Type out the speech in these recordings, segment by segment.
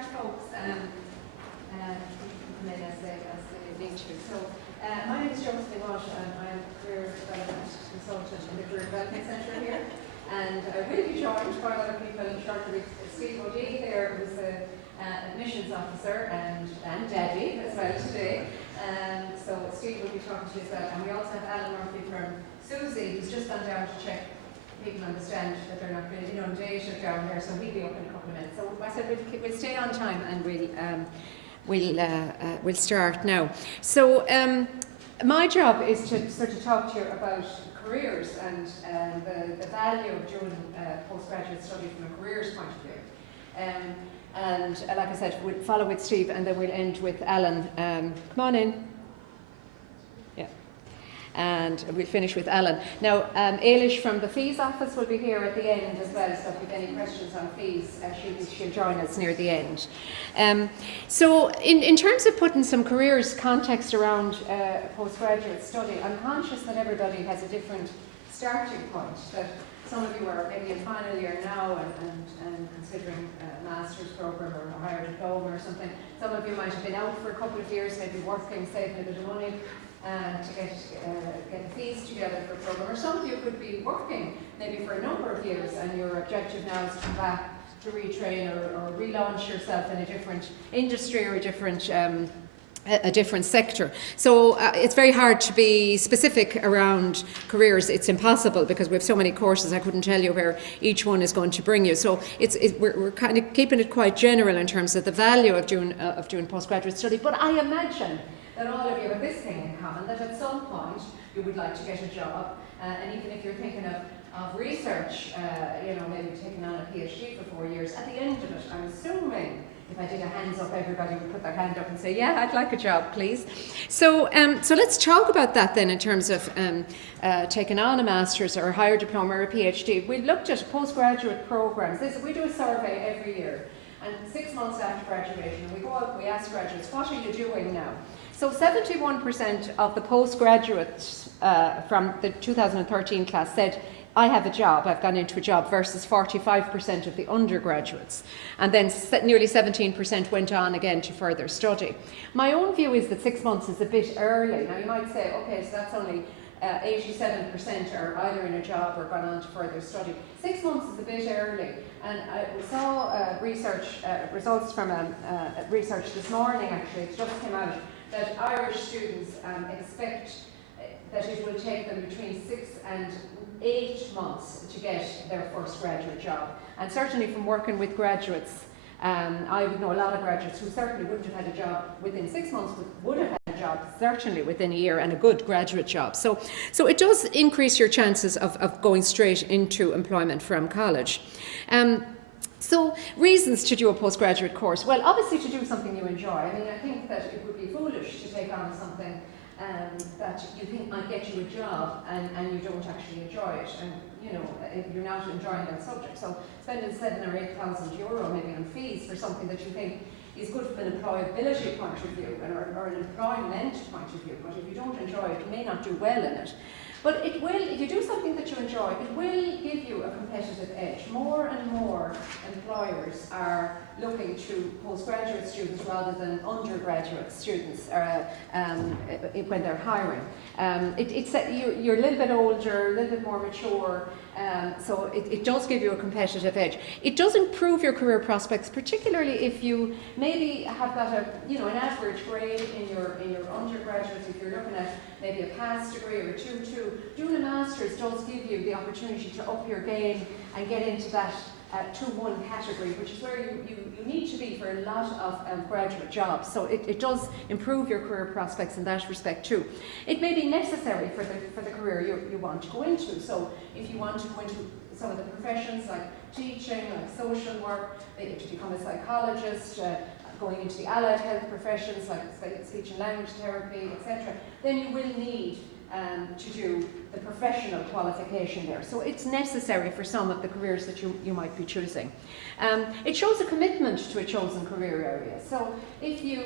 start, folks. Come in as they need to. So, my name is Josephine Walsh, and I am a career development consultant in the Career Development Centre here. And I will be joined by other people shortly. Steve O'Dea there, who's the admissions officer, and Daddy as well today. So Steve will be talking to you as well. And we also have Alan Murphy from Susie, who's just gone down to check people understand that they're not being inundated down there, so we'll be up in a couple of minutes. So I said we'll stay on time and we'll start now. So my job is to sort of talk to you about careers and the value of doing postgraduate study from a careers point of view. And like I said, we'll follow with Steve and then we'll end with Alan. Come on in. And we'll finish with Alan. Now, Ailish from the fees office will be here at the end as well, so if you have any questions on fees, she'll join us near the end. So in terms of putting some careers context around postgraduate study, I'm conscious that everybody has a different starting point, that some of you are maybe in final year now and considering a master's programme or a higher diploma or something. Some of you might have been out for a couple of years, maybe working, saving a bit of money, to get the fees together for a programme. Or some of you could be working maybe for a number of years and your objective now is to come back to retrain or relaunch yourself in a different industry or a different sector. So it's very hard to be specific around careers. It's impossible because we have so many courses. I couldn't tell you where each one is going to bring you. So we're kind of keeping it quite general in terms of the value of doing postgraduate study. But I imagine that all of you have this thing in common, that at some point you would like to get a job, and even if you're thinking of research, maybe taking on a PhD for 4 years, at the end of it, I'm assuming, if I did a hands up, everybody would put their hand up and say, yeah, I'd like a job, please. So let's talk about that then in terms of taking on a master's or a higher diploma or a PhD. We looked at postgraduate programs. We do a survey every year, and 6 months after graduation, we go out and we ask graduates, what are you doing now? So 71% of the postgraduates from the 2013 class said, I have a job, I've gone into a job, versus 45% of the undergraduates. And then nearly 17% went on again to further study. My own view is that 6 months is a bit early. Now you might say, okay, so that's only 87% are either in a job or gone on to further study. 6 months is a bit early. And we saw research results from research this morning, actually, it just came out, that Irish students expect that it will take them between 6 and 8 months to get their first graduate job. And certainly from working with graduates, I would know a lot of graduates who certainly wouldn't have had a job within 6 months, but would have had a job certainly within a year, and a good graduate job. So it does increase your chances of going straight into employment from college. So reasons to do a postgraduate course. Well, obviously to do something you enjoy. I mean, I think that it would be foolish to take on something that you think might get you a job and you don't actually enjoy it, and if you're not enjoying that subject. So spending €7,000 or €8,000 maybe on fees for something that you think is good from an employability point of view or an employment point of view, but if you don't enjoy it, you may not do well in it. But it will, if you do something that you enjoy, it will give you a competitive edge. More and more employers are looking to postgraduate students rather than undergraduate students when they're hiring. You're a little bit older, a little bit more mature, so it does give you a competitive edge. It does improve your career prospects, particularly if you maybe have got an average grade in your undergraduate. If you're looking at maybe a pass degree or a 2-2, doing a master's does give you the opportunity to up your game and get into that 2-1 category, which is where you need to be for a lot of graduate jobs. So it does improve your career prospects in that respect too. It may be necessary for the career you want to go into. So if you want to go into some of the professions like teaching, like social work, maybe to become a psychologist, going into the allied health professions like speech and language therapy, etc., then you will need to do the professional qualification there. So it's necessary for some of the careers that you might be choosing. It shows a commitment to a chosen career area. So if you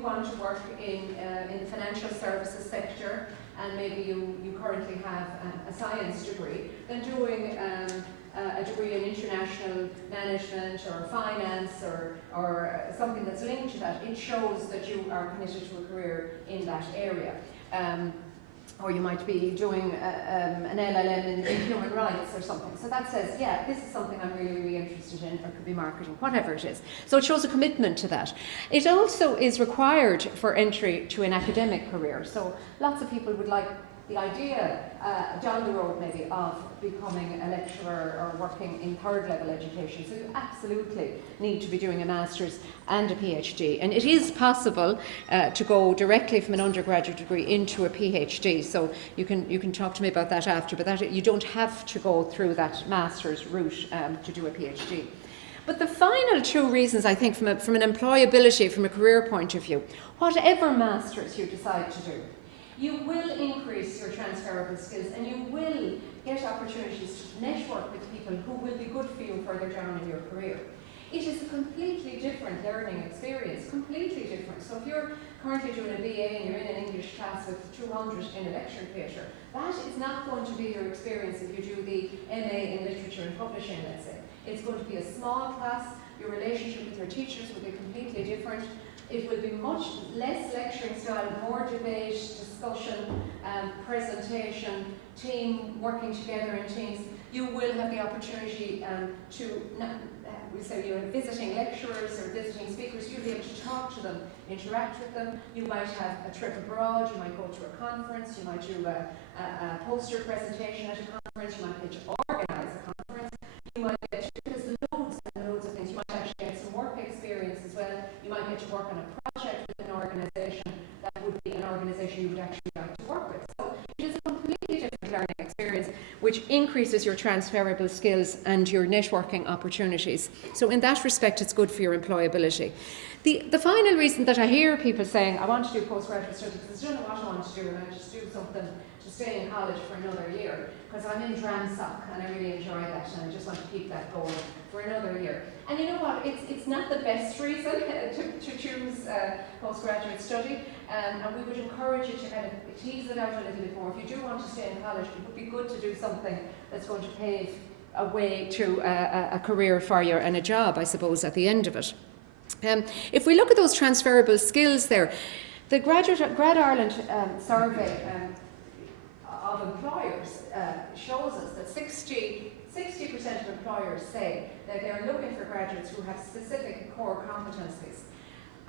want to work in the financial services sector, and maybe you currently have a science degree, then doing a degree in international management or finance or something that's linked to that, it shows that you are committed to a career in that area. Or you might be doing an LLM in human rights or something. So that says, yeah, this is something I'm really, really interested in, or it could be marketing, whatever it is. So it shows a commitment to that. It also is required for entry to an academic career. So lots of people would like the idea down the road maybe of becoming a lecturer or working in third level education. So you absolutely need to be doing a master's and a PhD. And it is possible to go directly from an undergraduate degree into a PhD. So you can talk to me about that after, but that, you don't have to go through that master's route to do a PhD. But the final two reasons, I think, from an employability, from a career point of view, whatever master's you decide to do, you will increase your transferable skills and you will get opportunities to network with people who will be good for you further down in your career. It is a completely different learning experience, completely different. So if you're currently doing a BA and you're in an English class with 200 in a lecture theatre, that is not going to be your experience if you do the MA in Literature and Publishing, let's say. It's going to be a small class, your relationship with your teachers will be completely different. It will be much less lecturing style, more debate, discussion, presentation, team working together in teams. You will have the opportunity we say you're visiting lecturers or visiting speakers, you'll be able to talk to them, interact with them. You might have a trip abroad, you might go to a conference, you might do a poster presentation at a conference, you might get to organise a conference, you might get to, there's loads and loads of things. You might actually get some work experience as well. You might get to work on a project with an organisation that would be an organisation you would actually like to work with. So it is a completely different learning experience which increases your transferable skills and your networking opportunities. So in that respect, it's good for your employability. The final reason that I hear people saying, I want to do postgraduate studies because I don't know what I want to do and I just do something to stay in college for another year because I'm in DramSoc and I really enjoy that and I just want to keep that going for another year. And you know what, it's not the best reason to choose postgraduate study, and we would encourage you to kind of tease it out a little bit more. If you do want to stay in college, it would be good to do something that's going to pave a way to a career for you and a job, I suppose, at the end of it. If we look at those transferable skills there, the Grad Ireland survey of employers shows us that 60% of employers say that they're looking for graduates who have specific core competencies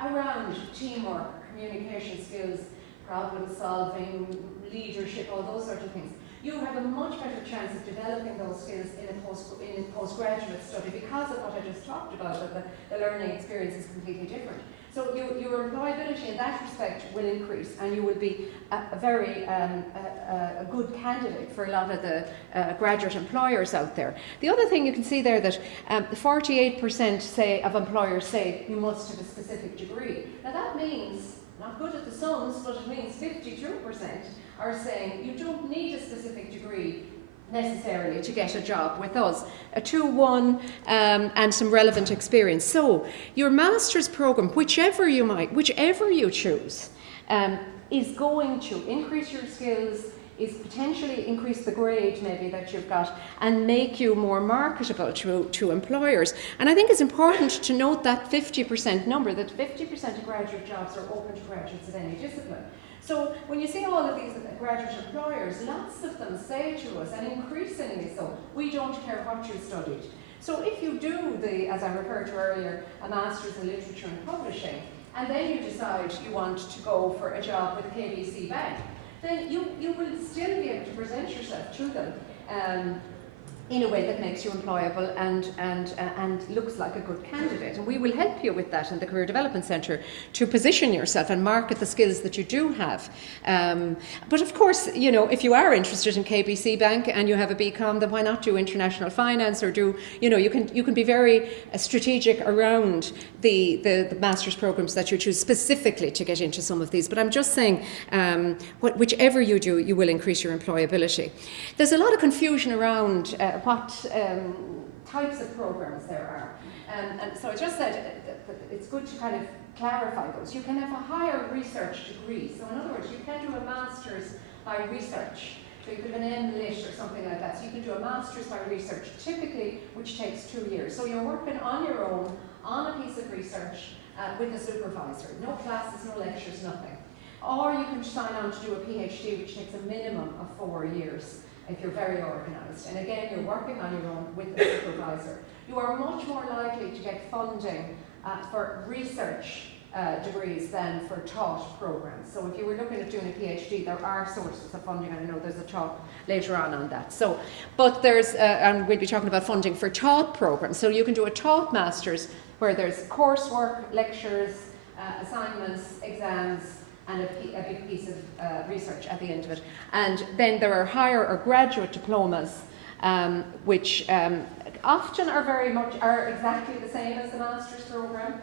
around teamwork, communication skills, problem solving, leadership, all those sorts of things. You have a much better chance of developing those skills in a postgraduate study because of what I just talked about, that the learning experience is completely different. So your employability in that respect will increase and you will be a very a good candidate for a lot of the graduate employers out there. The other thing you can see there that 48% of employers say you must have a specific degree. Now that means, not good at the sums, but it means 52% are saying you don't need a specific degree necessarily to get a job with us. A 2-1 and some relevant experience. So your master's program, whichever you choose, is going to increase your skills, is potentially increase the grade maybe that you've got and make you more marketable to employers. And I think it's important to note that 50% number, that 50% of graduate jobs are open to graduates of any discipline. So when you see all of these graduate employers, lots of them say to us, and increasingly so, we don't care what you studied. So if you do as I referred to earlier, a master's in literature and publishing, and then you decide you want to go for a job with KBC Bank, then you will still be able to present yourself to them in a way that makes you employable and looks like a good candidate. And we will help you with that in the Career Development Centre to position yourself and market the skills that you do have. But of course, you know, if you are interested in KBC Bank and you have a BCom, then why not do international finance or do, you know, you can be very strategic around the master's programs that you choose specifically to get into some of these. But I'm just saying, whichever you do, you will increase your employability. There's a lot of confusion around what types of programs there are. And so I just said that it's good to kind of clarify those. You can have a higher research degree. So in other words, you can do a master's by research. So you could have an MLit or something like that. So you can do a Master's by Research, typically, which takes 2 years. So you're working on your own, on a piece of research, with a supervisor. No classes, no lectures, nothing. Or you can sign on to do a PhD, which takes a minimum of 4 years if you're very organised. And again, you're working on your own with a supervisor. You are much more likely to get funding for research degrees than for taught programs. So if you were looking at doing a PhD, there are sources of funding, and I know there's a talk later on that. So, but there's, and we'll be talking about funding for taught programs. So you can do a taught master's where there's coursework, lectures, assignments, exams, and a big piece of research at the end of it. And then there are higher or graduate diplomas, which often are exactly the same as the master's program.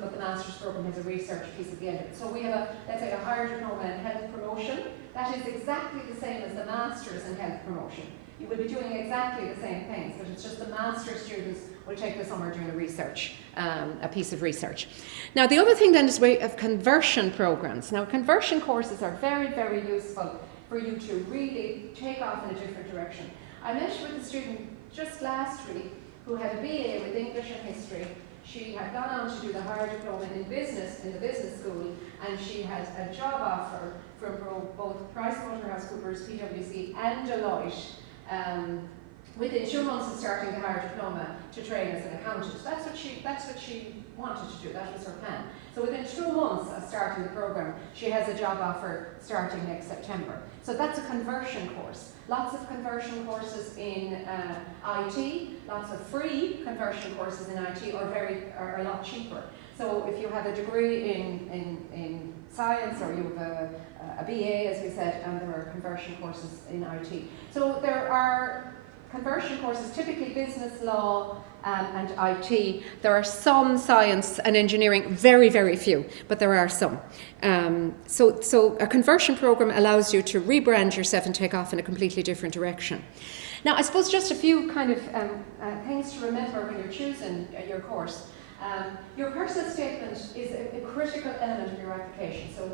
But the master's program has a research piece at the end of it. So we have let's say a higher diploma in health promotion. That is exactly the same as the master's in health promotion. You will be doing exactly the same things, but it's just the master's students will take the summer doing a piece of research. Now the other thing then is we have conversion programs. Now conversion courses are very, very useful for you to really take off in a different direction. I met with a student just last week who had a BA with English and History. She had gone on to do the higher diploma in business in the business school, and she had a job offer from both PricewaterhouseCoopers, PwC and Deloitte within 2 months of starting the higher diploma to train as an accountant. That's what she wanted to do. That was her plan. So within 2 months of starting the program, she has a job offer starting next September. So that's a conversion course. Lots of conversion courses in IT, lots of free conversion courses in IT are a lot cheaper. So if you have a degree in science, or you have a BA, as we said, and there are conversion courses in IT. So there are conversion courses, typically business, law, and IT. There are some science and engineering, very, very few, but there are some. So a conversion program allows you to rebrand yourself and take off in a completely different direction. Now, I suppose just a few kind of things to remember when you're choosing your course. Your personal statement is a critical element of your application. So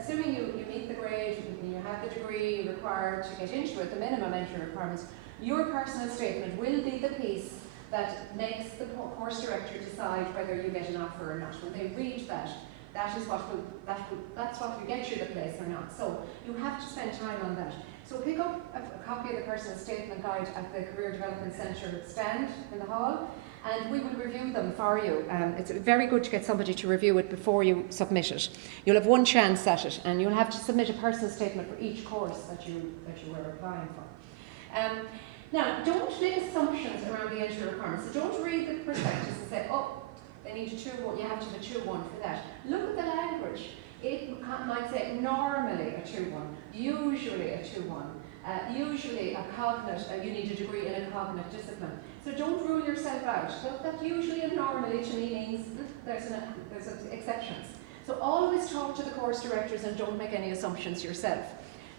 assuming you meet the grade, you have the degree required to get into it, the minimum entry requirements, your personal statement will be the piece that makes the course director decide whether you get an offer or not. When they read that, that's what will get you the place or not. So you have to spend time on that. So pick up a copy of the personal statement guide at the Career Development Centre stand in the hall, and we will review them for you. It's very good to get somebody to review it before you submit it. You'll have one chance at it, and you'll have to submit a personal statement for each course that you were applying for. Now, don't make assumptions around the entry requirements. So don't read the prospectus and say, oh, they need a 2-1, you have to have a 2-1 for that. Look at the language. It might say normally a 2-1, usually a 2-1, usually a cognitive, you need a degree in a cognitive discipline. So don't rule yourself out. That usually and normally to me means there's exceptions. So always talk to the course directors and don't make any assumptions yourself.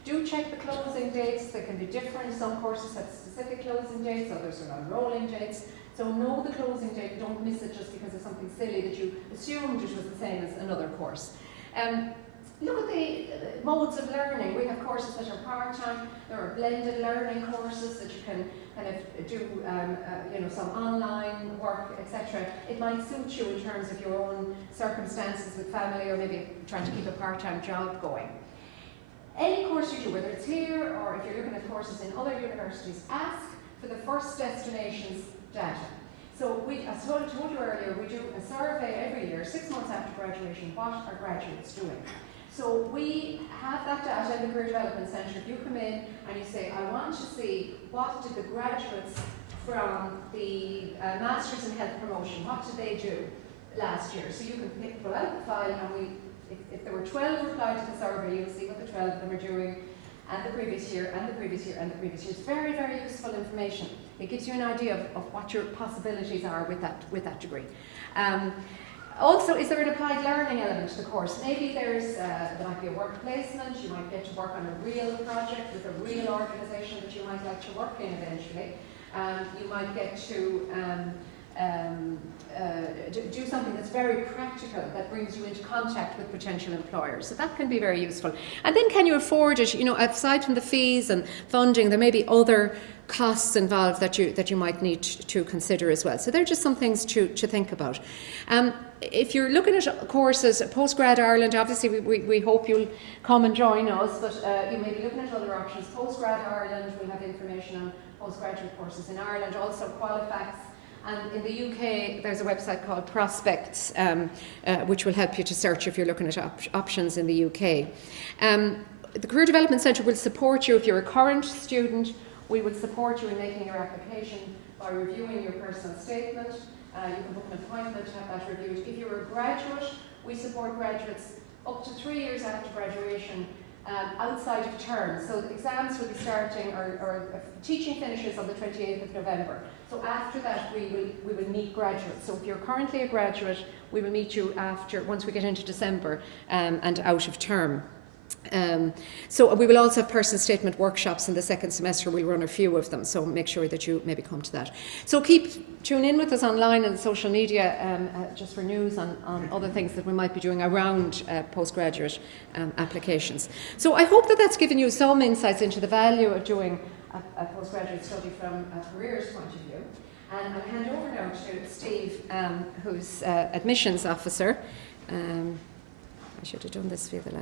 Do check the closing dates. They can be different. Some courses have specific closing dates, others are on rolling dates. So know the closing date. Don't miss it just because of something silly that you assumed it was the same as another course. Look at the modes of learning. We have courses that are part-time. There are blended learning courses that you can kind of do, some online work, etc. It might suit you in terms of your own circumstances with family, or maybe trying to keep a part-time job going. Any course you do, whether it's here or if you're looking at courses in other universities, ask for the first destination's data. So as I told you earlier, we do a survey every year, 6 months after graduation, what are graduates doing? So we have that data in the Career Development Centre. If you come in and you say, I want to see what did the graduates from the Masters in Health Promotion, what did they do last year? So you can pull out the file, and if there were 12 replied to the survey, you'll see what the 12 of them are doing, and the previous year, and the previous year, and the previous year. It's very, very useful information. It gives you an idea of what your possibilities are with that degree. Also, is there an applied learning element to the course? Maybe there might be a work placement. You might get to work on a real project with a real organisation that you might like to work in eventually. You might get to do something that's very practical, that brings you into contact with potential employers. So that can be very useful. And then can you afford it? You know, aside from the fees and funding, there may be other costs involved that you might need to consider as well. So they're just some things to think about. If you're looking at courses, Postgrad Ireland, obviously we hope you'll come and join us, but you may be looking at other options. Postgrad Ireland will have information on postgraduate courses in Ireland, also Qualifax. And in the UK, there's a website called Prospects, which will help you to search if you're looking at options in the UK. The Career Development Centre will support you if you're a current student. We will support you in making your application by reviewing your personal statement. You can book an appointment to have that reviewed. If you're a graduate, we support graduates up to 3 years after graduation outside of term. So the exams will be starting, or teaching finishes on the 28th of November. So after that, we will meet graduates. So if you're currently a graduate, we will meet you once we get into December and out of term. So we will also have personal statement workshops in the second semester. We'll run a few of them, so make sure that you maybe come to that. So tune in with us online and social media just for news on other things that we might be doing around postgraduate applications. So I hope that that's given you some insights into the value of doing a postgraduate study from a careers point of view. And I'll hand over now to Steve, who's admissions officer. I should have done this via the last